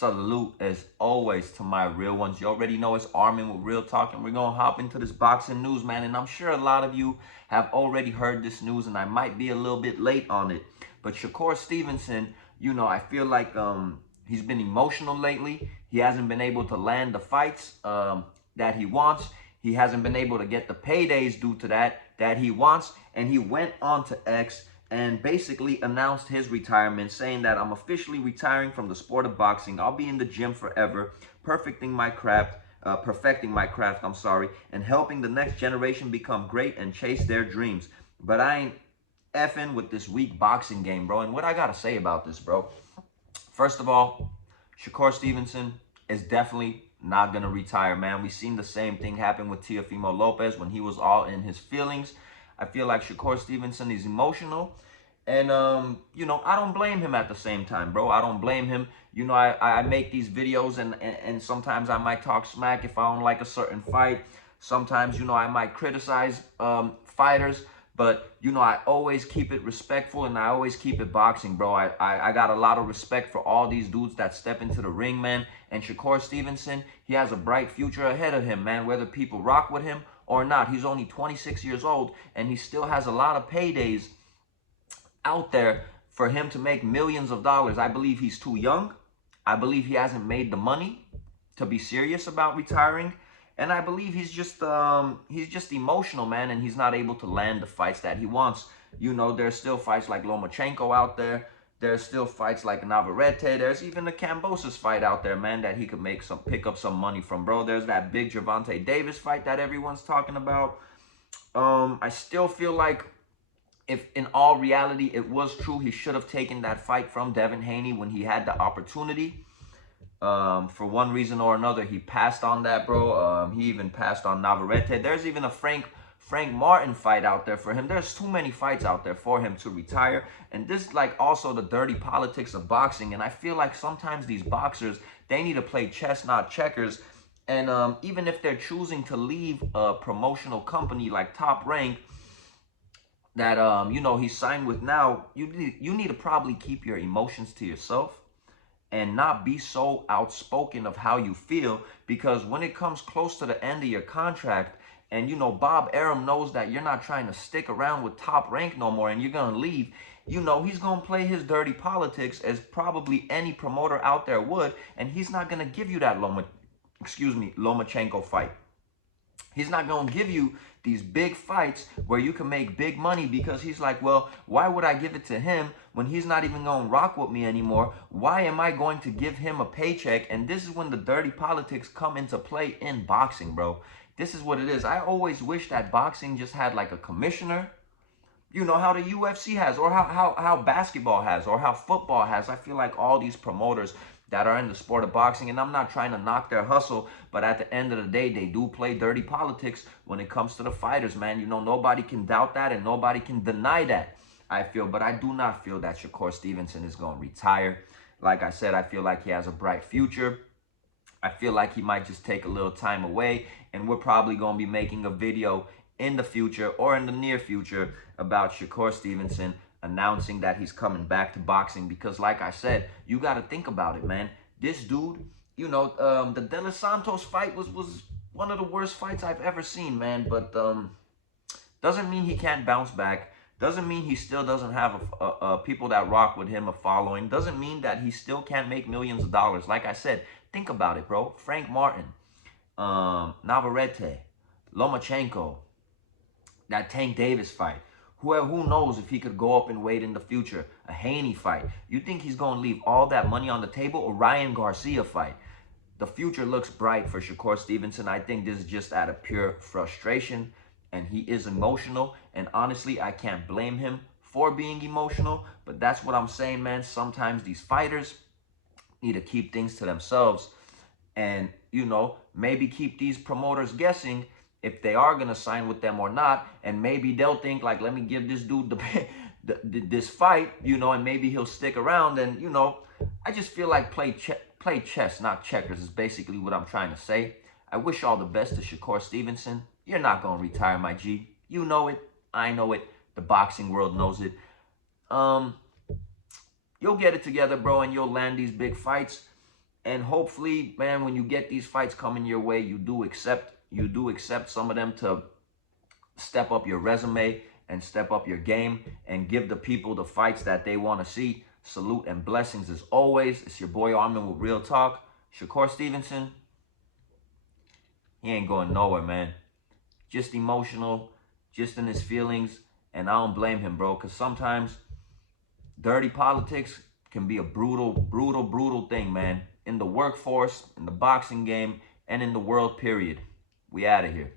Salute as always to my real ones. You already know it's Armin with Real Talk, and we're gonna hop into this boxing news, man. And I'm sure a lot of you have already heard this news, and I might be a little bit late on it. But Shakur Stevenson, I feel like he's been emotional lately. He hasn't been able to land the fights that he wants. He hasn't been able to get the paydays due to that he wants, and he went on to X and basically announced his retirement, saying that I'm officially retiring from the sport of boxing. I'll be in the gym forever, perfecting my craft, and helping the next generation become great and chase their dreams. But I ain't effing with this weak boxing game, bro. And what I gotta say about this, bro? First of all, Shakur Stevenson is definitely not gonna retire, man. We've seen the same thing happen with Teofimo Lopez when he was all in his feelings. I feel like Shakur Stevenson is emotional. And, I don't blame him at the same time, bro. I don't blame him. I make these videos and sometimes I might talk smack if I don't like a certain fight. Sometimes, I might criticize fighters. But, I always keep it respectful and I always keep it boxing, bro. I got a lot of respect for all these dudes that step into the ring, man. And Shakur Stevenson, he has a bright future ahead of him, man. Whether people rock with him or not. He's only 26 years old and he still has a lot of paydays out there for him to make millions of dollars. I believe he's too young. I believe he hasn't made the money to be serious about retiring. And I believe he's just emotional, man, and he's not able to land the fights that he wants. There's still fights like Lomachenko out there. There's still fights like Navarrete. There's even the Kambosos fight out there, man, that he could pick up some money from, bro. There's that big Gervonta Davis fight that everyone's talking about. I still feel like if in all reality it was true, he should have taken that fight from Devin Haney when he had the opportunity. For one reason or another, he passed on that, bro. He even passed on Navarrete. There's even a Frank Martin fight out there for him. There's too many fights out there for him to retire. And this is like also the dirty politics of boxing. And I feel like sometimes these boxers, they need to play chess, not checkers. And even if they're choosing to leave a promotional company like Top Rank that, he's signed with now, you need to probably keep your emotions to yourself and not be so outspoken of how you feel, because when it comes close to the end of your contract and, Bob Arum knows that you're not trying to stick around with Top Rank no more and you're going to leave, he's going to play his dirty politics as probably any promoter out there would, and he's not going to give you that Lomachenko fight. He's not going to give you these big fights where you can make big money, because he's like, well, why would I give it to him when he's not even going to rock with me anymore? Why am I going to give him a paycheck? And this is when the dirty politics come into play in boxing, bro. This is what it is. I always wish that boxing just had like a commissioner, how the UFC has, or how basketball has, or how football has. I feel like all these promoters that are in the sport of boxing, and I'm not trying to knock their hustle, but at the end of the day, they do play dirty politics when it comes to the fighters, man. Nobody can doubt that and nobody can deny that, I feel. But I do not feel that Shakur Stevenson is going to retire. Like I said, I feel like he has a bright future. I feel like he might just take a little time away, and we're probably going to be making a video in the future or in the near future about Shakur Stevenson announcing that he's coming back to boxing. Because like I said, you got to think about it, man. This dude, the De Los Santos fight was one of the worst fights I've ever seen, man. But doesn't mean he can't bounce back. Doesn't mean he still doesn't have people that rock with him, a following. Doesn't mean that he still can't make millions of dollars. Like I said, think about it, bro. Frank Martin, Navarrete, Lomachenko, that Tank Davis fight. Who knows if he could go up in weight in the future? A Haney fight. You think he's going to leave all that money on the table? A Ryan Garcia fight. The future looks bright for Shakur Stevenson. I think this is just out of pure frustration, and he is emotional. And honestly, I can't blame him for being emotional. But that's what I'm saying, man. Sometimes these fighters need to keep things to themselves and, maybe keep these promoters guessing if they are going to sign with them or not. And maybe they'll think like, let me give this dude this fight, and maybe he'll stick around. And, I just feel like play chess, not checkers, is basically what I'm trying to say. I wish all the best to Shakur Stevenson. You're not going to retire, my G. You know it. I know it. The boxing world knows it. You'll get it together, bro, and you'll land these big fights. And hopefully, man, when you get these fights coming your way, you do accept some of them to step up your resume and step up your game and give the people the fights that they want to see. Salute and blessings as always. It's your boy Armin with Real Talk. Shakur Stevenson, he ain't going nowhere, man. Just emotional, just in his feelings, and I don't blame him, bro, because sometimes dirty politics can be a brutal, brutal, brutal thing, man. In the workforce, in the boxing game, and in the world, period. We out of here.